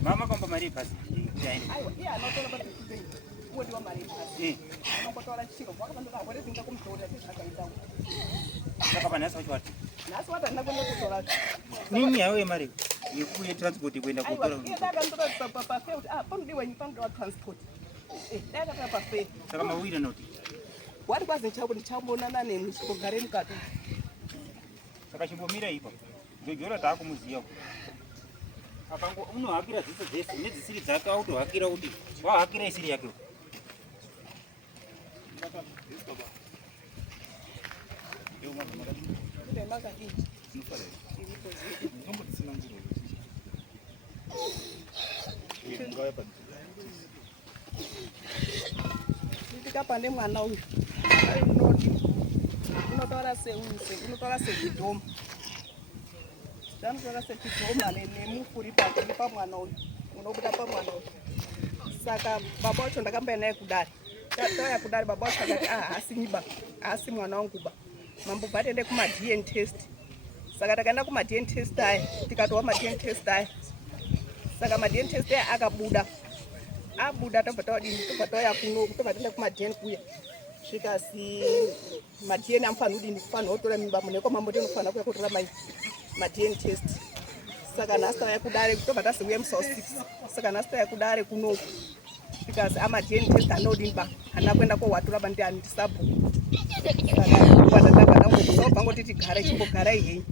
Mama kompa mari pasi. Aiwa, anotora basi kuzeni. Wodi wa mari pasi. Anokotora chiro, wakabandoka gore tinga kumtora zvakaita. Saka panasa wachwati. Nasi wata ndakwenda kutora. Nini yawe mari? Yekuye transport kwenda kutora. Aiwa, ndakandotora pa fair. Pamudiwa nyipanga transport. Ndakatara pa fair. Saka mawira noti. Wari kwazi ndichambonana nemuchigare mukati. Saka chimbomira ipo. Jojora taakumuziya. Apango unohakira dziso dzese nedzisiri dzake autohakira kuti wahakira isiri yake. Ndikapande mwana uyu unotaura unotaura sekidhoma zvamutora sekidhoma nemufuri pamwana uyu unobuda pamwana uyu. Saka baba wacho ndakambaenda naye kudare, tauya kudare baba wacho akati haasiniba, haasi mwana wangu ba, mambobva tiende kuma-DNA test. Saka takaenda kuma-DNA test aya, tikatowa ma-DNA test aya. Saka ma-DNA test aya akabuda, abuda tobva tauya kuno tobva tiende kuma-DNA kuya svikasi ma-DNA amufanira kudini, kufanira kutora mimba muneko mambo tinofanira kuya kutora ma-DNA test. Saka nhasi tauya kudare tobva tazouya musi 6. Saka nhasi tauya kudare kuno svikasi ama-DNA test anodini ba, hana kuenda kowatura ba ndiani ndisabhuku. Saka kwandatanga ndangobva ngoti tigare chimbogara ihei.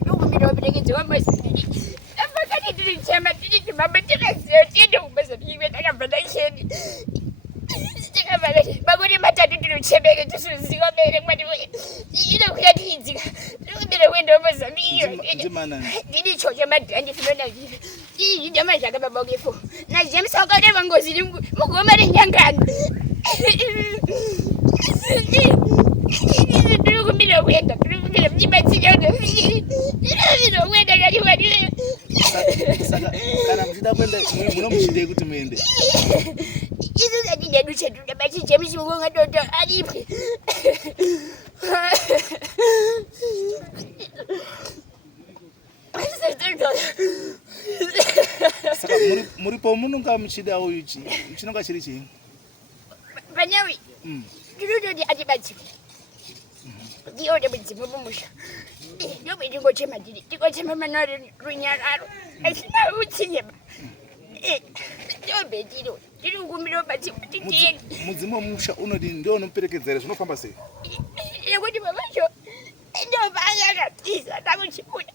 Ndokumiroberekedzewa masipiri. Apakati tiri chama tiri chimamba tikaziya tiende kubasa tiwe takabva tacheni. Tikabva makore matatu tinochemeke tisuziwa mere mwati inokuya tiidzika. Tikubire kuenda kumazambiyo. Ndiri chocho madhandi finona vivi. Ii ndama zvakababa kefo. Na James wakaona ngozi mugoma renyangano. Tiri kumira kuenda mchibatsira kuenda kariwari. Saka kana mchida kwenda munomuchidei kuti muende? Isu zatidedu chedu ndabati James ngonga toto aripe. Saka muripo munonga muchida uyu chinonga chiri chii? Panyawi. Ndinototi atibatsira. Ndione mudzimu mumusha. Ndobe ndingochema ndiri. Ndingochema manori runyararo. Asina utsinyema. Ndobe ndiro. Ndiri kumiro bati kuti ndiye. Mudzimu mumusha unodini ndio unoperekedzera zvinofamba sei? Yekuti babacho ndoba akatiza takuchibuda.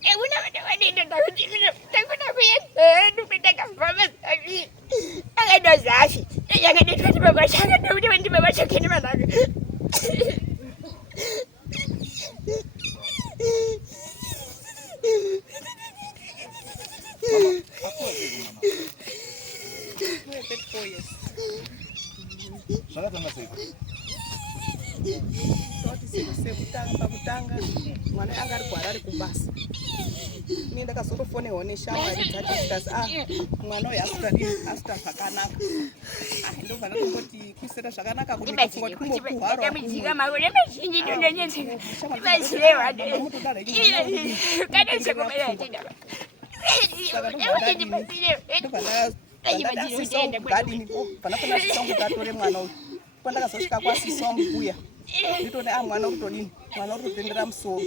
Ekuna vanhu vanende ndakuti takuna kuenda ndopetakambamba zavi. Akaenda zafi. Yakadetwa kuti babacho akadoti vandi babacho kene vanaka. Mama, hapo mama. 34 years. Zvakatanga sei? Pakutanga mwana anga arigwara ari kubasa. Ini ndakazotofonerwa neshamwari dzake zvikasi mwana uyu asita zvakanaka. Ndobva ndakangoti kuisira zvakanaka kuti ndikafungwa kuti kumokuhwarwa. Ndamujinga makore mazhinji ndononyetseka. Vazirewa. Kana sekomera atenda. Saka ndobva mwana uyu pandakazosvika kwasisa wangu nditoti mwana urikutodini, mwana urikutendera musoro.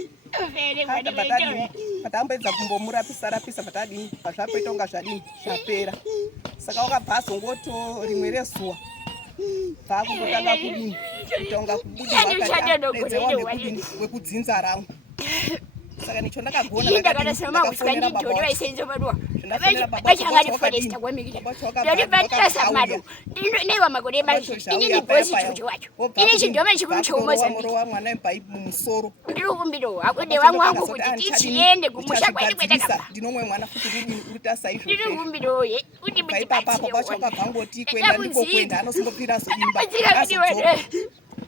Patamboedza kumbomurapisa patadini pazvapoita kunga zvadini zvapera. Saka wakabva azongoto rimwe rezuva bvakundotanga kudini kuita kunga kubudidza wekudzinza rangu. Saka nicho ndakagona ndakafonera baba ndafanira baba vachangani foresta kwemikira ndoti vatasa mado neiwa makore macho inini bosi chuchu wacho ini chindoma chikuru choumozambiki wa mwana empai mumusoro ndiri kumbiro akude wangu wangu kuti tichiende kumusha kwedi kwetakabva ndinomwe mwana futi uri tasaizvo ndiri kumbiro ye kuti paipapapo kwacho akabvangoti kwenda ndiko kwenda anosimbopira zoimba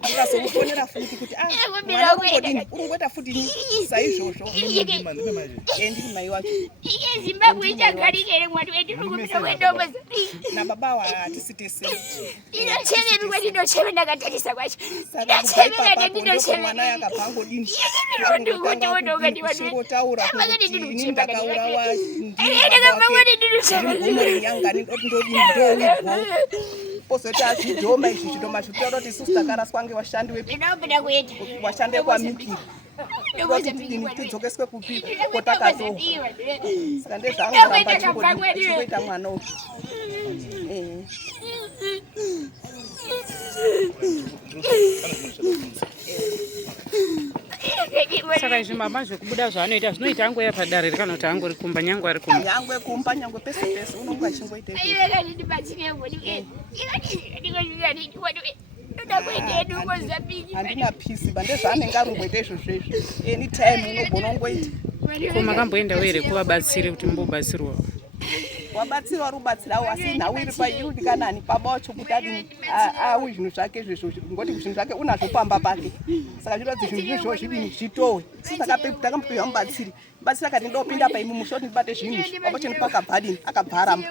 akazomufonera futi kuti mwana ungodini uringoita futi saizvozvo ndiri mai wacho zimbabwe ichagarikere mwari wedu rikumbiro kwedomboza nababa hatisi tese inocheveri kwendinocheve ndakatarisa kwacho mwana yakabvangodini singotaura kuti ini ndakaurawa ndirinyangani oti ndodini ndowigo pozoti azvidhoma izvi zvidhoma zvitotaura kuti isusu takaraswa ngevashandi washande kwamikira kuti tidzokeswe kupi kotakatoa saka ndezvaangoramba chingoita mwana uyu saka izvi mama zvekubuda zvaanoita zvinoita angoya padare kana kuti angori kumba nyange ari kumba nyangwe kumba nyangwe pese pese unonga achingoita handina pisi bandezvaanenge arungoita izvozvezvo anytime unogona ungoita ko makamboendawo here kuvabatsiri kuti mumbobatsirwa wabatsirwa rubatsirawo asi nhau iri pairi kanani baba wacho kuti adini awi zvinhu zvake izvezvo ngoti zvinhu zvake unazvo pamba pake saka zvinodzi zvinhu izvo zvidini zvitowe takambopiwa mubatsiri mubatsiri akati ndopinda paimumusha kuti ndibate zvinhu papacho nepakabhadini akabva aramba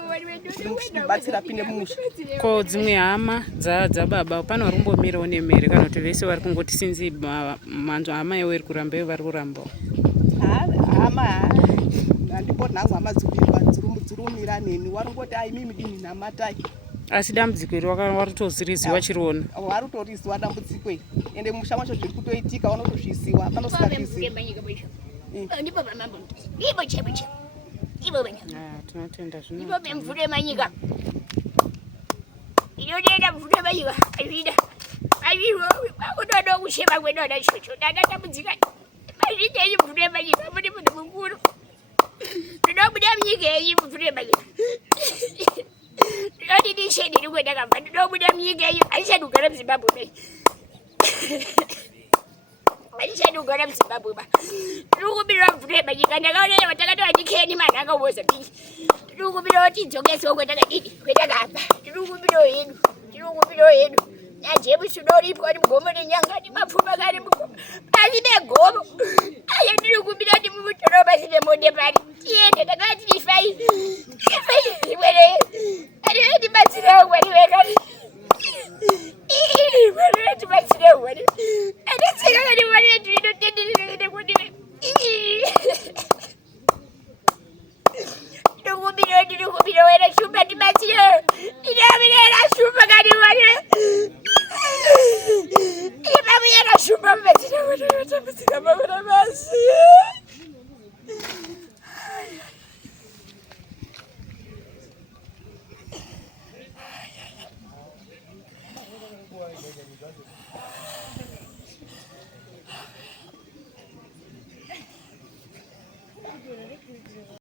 mubatsiri apinde mumusha ko dzimwe hama dzababa pano rumbomirawo nemhere kana kuti vese vari kungoti sinzi manzwa hama yawo iri kurambayo vari kurambawo hama handipoti nangu hama dzirumira neni waringoti aimimi dini namatai asi dambudziko iri warutoziriziwa chiriona warutoriziwa dambudziko iri ende musha macho zviri kutoitika vanotozviziwa vanosingazvizivi tinotenda ivo bemvura yemanyika inotenda mvura yemanyika azvida akutoda kushema kwedona chocho dadatambudzika azvidei mvura yemanyika mune munhu mukuru ndinobuda munyika yenyu mvura yemanyika ndinoti disheni ndikwendakabva ndinobuda munyika yenyu handichadi kugara muzimbabwe mei handichadi kugara muzimbabwe ba ndiri kumbirira mvura yemanyika ndakaonera vatakatoa ndikeni manhu akaumozambiki ndiri kumbirira kuti tidzokesewo kwetakadini kwetakabva ndiri kumbirira yedu najemusi unoripwa ni mgomo nenyanga ni mapfuma kari mgomo pasi negomo ayo ndiri kumbira kuti mumutoro pasi nemonde pari tiende takati ifai zimwere ariwe tibatsirewo kwariwekari mwere tibatsirewo kwari adetseka kati mwere ndinotenderekete kutiwe ndiri kumbira wera shumba tibatsirewo ndinamirera shumba kati mwere Iba mira shumba mbetsira kuti vatambudzika mavura masi